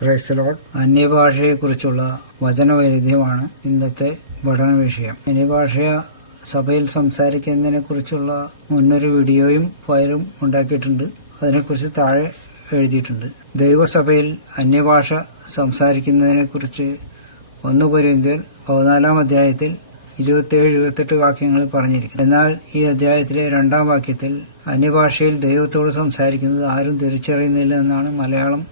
Praise Lord. അന്യഭാഷയെക്കുറിച്ചുള്ള വചനവൈരുദ്ധ്യമാണ് ഇന്നത്തെ പഠന വിഷയം. അന്യഭാഷ സഭയിൽ സംസാരിക്കുന്നതിനെ കുറിച്ചുള്ള മുന്നൊരു വീഡിയോയും ഫയലും ഉണ്ടാക്കിയിട്ടുണ്ട്. അതിനെക്കുറിച്ച് താഴെ എഴുതിയിട്ടുണ്ട്. ദൈവസഭയിൽ അന്യഭാഷ സംസാരിക്കുന്നതിനെ കുറിച്ച് 1 കൊരിന്ത്യർ 14 അധ്യായത്തിൽ 27-28 വാക്യങ്ങൾ പറഞ്ഞിരിക്കുന്നു. എന്നാൽ ഈ അധ്യായത്തിലെ 2-ാം വാക്യത്തിൽ അന്യഭാഷയിൽ ദൈവത്തോട് സംസാരിക്കുന്നത് ആരും തിരിച്ചറിയുന്നില്ല എന്നാണ് മലയാളം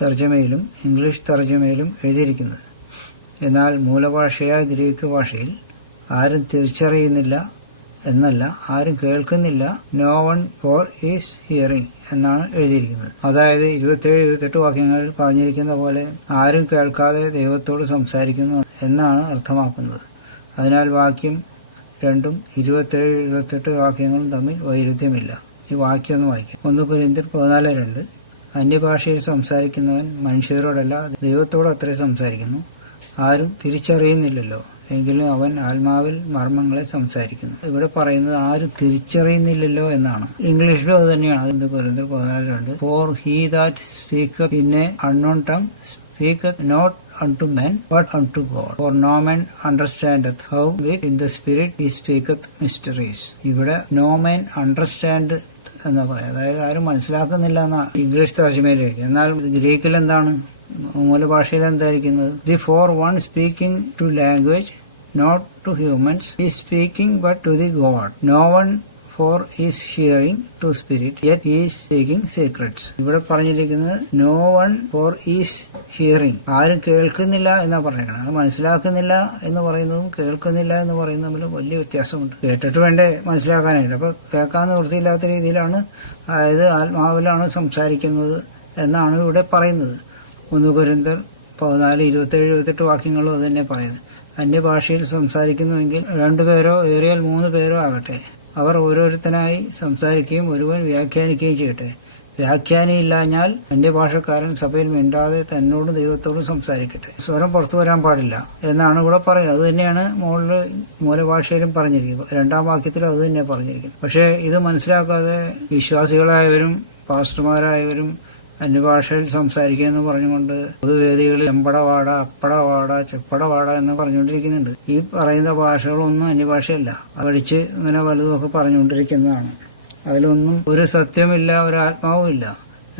തർജ്ജമയിലും ഇംഗ്ലീഷ് തർജ്ജമയിലും എഴുതിയിരിക്കുന്നത്. എന്നാൽ മൂലഭാഷയായ ഗ്രീക്ക് ഭാഷയിൽ ആരും തിരിച്ചറിയുന്നില്ല എന്നല്ല, ആരും കേൾക്കുന്നില്ല. No one for is hearing എന്നാണ് എഴുതിയിരിക്കുന്നത്. അതായത് 27-28 വാക്യങ്ങളിൽ പറഞ്ഞിരിക്കുന്ന പോലെ ആരും കേൾക്കാതെ ദൈവത്തോട് സംസാരിക്കുന്നു എന്നാണ് അർത്ഥമാക്കുന്നത്. അതിനാൽ വാക്യം 2ഉം 27-28 വാക്യങ്ങളും തമ്മിൽ വൈരുദ്ധ്യമില്ല. ഈ വാക്യം ഒന്ന് വായിക്കാം. 1 കൊരിന്ത്യർ 14:2. അന്യഭാഷയിൽ സംസാരിക്കുന്നവൻ മനുഷ്യരോടല്ല ദൈവത്തോട് അത്രേ സംസാരിക്കുന്നു. ആരും തിരിച്ചറിയുന്നില്ലല്ലോ, എങ്കിലും അവൻ ആത്മാവിൽ മർമ്മങ്ങളെ സംസാരിക്കുന്നു. ഇവിടെ പറയുന്നത് ആരും തിരിച്ചറിയുന്നില്ലല്ലോ എന്നാണ്. ഇംഗ്ലീഷിലും അത് തന്നെയാണ്. 1 കൊരിന്ത്യർ 14:2. For he that speaketh in a unknown tongue speaketh not unto men but unto God, for no man understandeth how it in the spirit he speaketh mysteries. ഇവിടെ no man understand എന്നാ പറയാം. അതായത് ആരും മനസ്സിലാക്കുന്നില്ല എന്നാ ഇംഗ്ലീഷ് തർജ്ജമയിൽ എഴുതി. എന്നാൽ ഗ്രീക്കിൽ എന്താണ്, മൂലഭാഷയിൽ എന്തായിരിക്കുന്നത്? The for one speaking to language not to humans is speaking but to the God. No one for is hearing to spirit yet is speaking secrets. ഇവിടെ പറഞ്ഞിരിക്കുന്നത് no one for is hearing, ആരും കേൾക്കുന്നില്ല എന്നാ പറഞ്ഞേക്കണം. അത് മനസ്സിലാക്കുന്നില്ല എന്ന് പറയുന്നതും കേൾക്കുന്നില്ല എന്ന് പറയുന്നതും തമ്മിൽ വലിയ വ്യത്യാസമുണ്ട്. കേട്ടിട്ട് വേണ്ടേ മനസ്സിലാക്കാനായിട്ട്. അപ്പൊ കേൾക്കാൻ നിവൃത്തിയില്ലാത്ത രീതിയിലാണ്, അതായത് ആത്മാവിലാണ് സംസാരിക്കുന്നത് എന്നാണ് ഇവിടെ പറയുന്നത്. 1 കൊരിന്ത്യർ 14, 27-28 വാക്യങ്ങളും അത് തന്നെ പറയുന്നത്. അന്യഭാഷയിൽ സംസാരിക്കുന്നുവെങ്കിൽ 2 പേരോ ഏറിയാൽ 3 പേരോ ആകട്ടെ, അവർ ഓരോരുത്തനായി സംസാരിക്കുകയും ഒരുവൻ വ്യാഖ്യാനിക്കുകയും ചെയ്യട്ടെ. വ്യാഖ്യാനിയില്ലാഞ്ഞാൽ അന്യഭാഷക്കാരൻ സഭയിൽ മിണ്ടാതെ തന്നോടും ദൈവത്തോടും സംസാരിക്കട്ടെ. സ്വരം പുറത്തു വരാൻ പാടില്ല എന്നാണ് ഇവിടെ പറയുന്നത്. അത് തന്നെയാണ് മൂലഭാഷയിലും പറഞ്ഞിരിക്കുന്നത്. 2-ാം വാക്യത്തിലും അത് തന്നെ പറഞ്ഞിരിക്കുന്നത്. പക്ഷേ ഇത് മനസ്സിലാക്കാതെ വിശ്വാസികളായവരും പാസ്റ്റർമാരായവരും അന്യഭാഷയിൽ സംസാരിക്കുക എന്ന് പറഞ്ഞുകൊണ്ട് പൊതുവേദികളിൽ എമ്പടവാട, അപ്പടവാട, ചെപ്പടവാട എന്ന് പറഞ്ഞുകൊണ്ടിരിക്കുന്നുണ്ട്. ഈ പറയുന്ന ഭാഷകളൊന്നും അന്യഭാഷയല്ല. പഠിച്ച് ഇങ്ങനെ വലുതൊക്കെ പറഞ്ഞുകൊണ്ടിരിക്കുന്നതാണ്. അതിലൊന്നും ഒരു സത്യമില്ല, ഒരു ആത്മാവും ഇല്ല.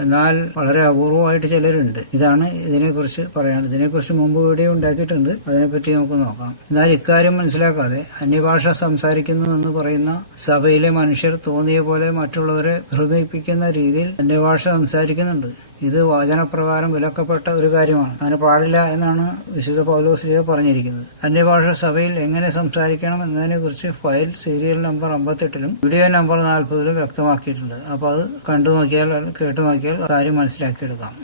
എന്നാൽ വളരെ അപൂർവമായിട്ട് ചിലരുണ്ട്. ഇതാണ് ഇതിനെക്കുറിച്ച് പറയാൻ. ഇതിനെക്കുറിച്ച് മുമ്പ് വീഡിയോ ഉണ്ടാക്കിയിട്ടുണ്ട്, അതിനെപ്പറ്റി നമുക്ക് നോക്കാം. എന്നാൽ ഇക്കാര്യം മനസ്സിലാക്കാതെ അന്യഭാഷ സംസാരിക്കുന്നു എന്ന് പറയുന്ന സഭയിലെ മനുഷ്യർ തോന്നിയ പോലെ മറ്റുള്ളവരെ ഭ്രമിപ്പിക്കുന്ന രീതിയിൽ അന്യഭാഷ സംസാരിക്കുന്നുണ്ട്. ഇത് വചനപ്രകാരം വിലക്കപ്പെട്ട ഒരു കാര്യമാണ്. അതിന് പാടില്ല എന്നാണ് വിശുദ്ധ പൗലോസ് പറഞ്ഞിരിക്കുന്നത്. അന്യഭാഷ സഭയിൽ എങ്ങനെ സംസാരിക്കണം എന്നതിനെ കുറിച്ച് ഫയൽ സീരിയൽ നമ്പർ 58-ലും വീഡിയോ നമ്പർ 40-ലും വ്യക്തമാക്കിയിട്ടുണ്ട്. അപ്പൊ അത് കണ്ടു നോക്കിയാൽ കേട്ടു നോക്കിയാൽ കാര്യം മനസ്സിലാക്കിയെടുക്കാം.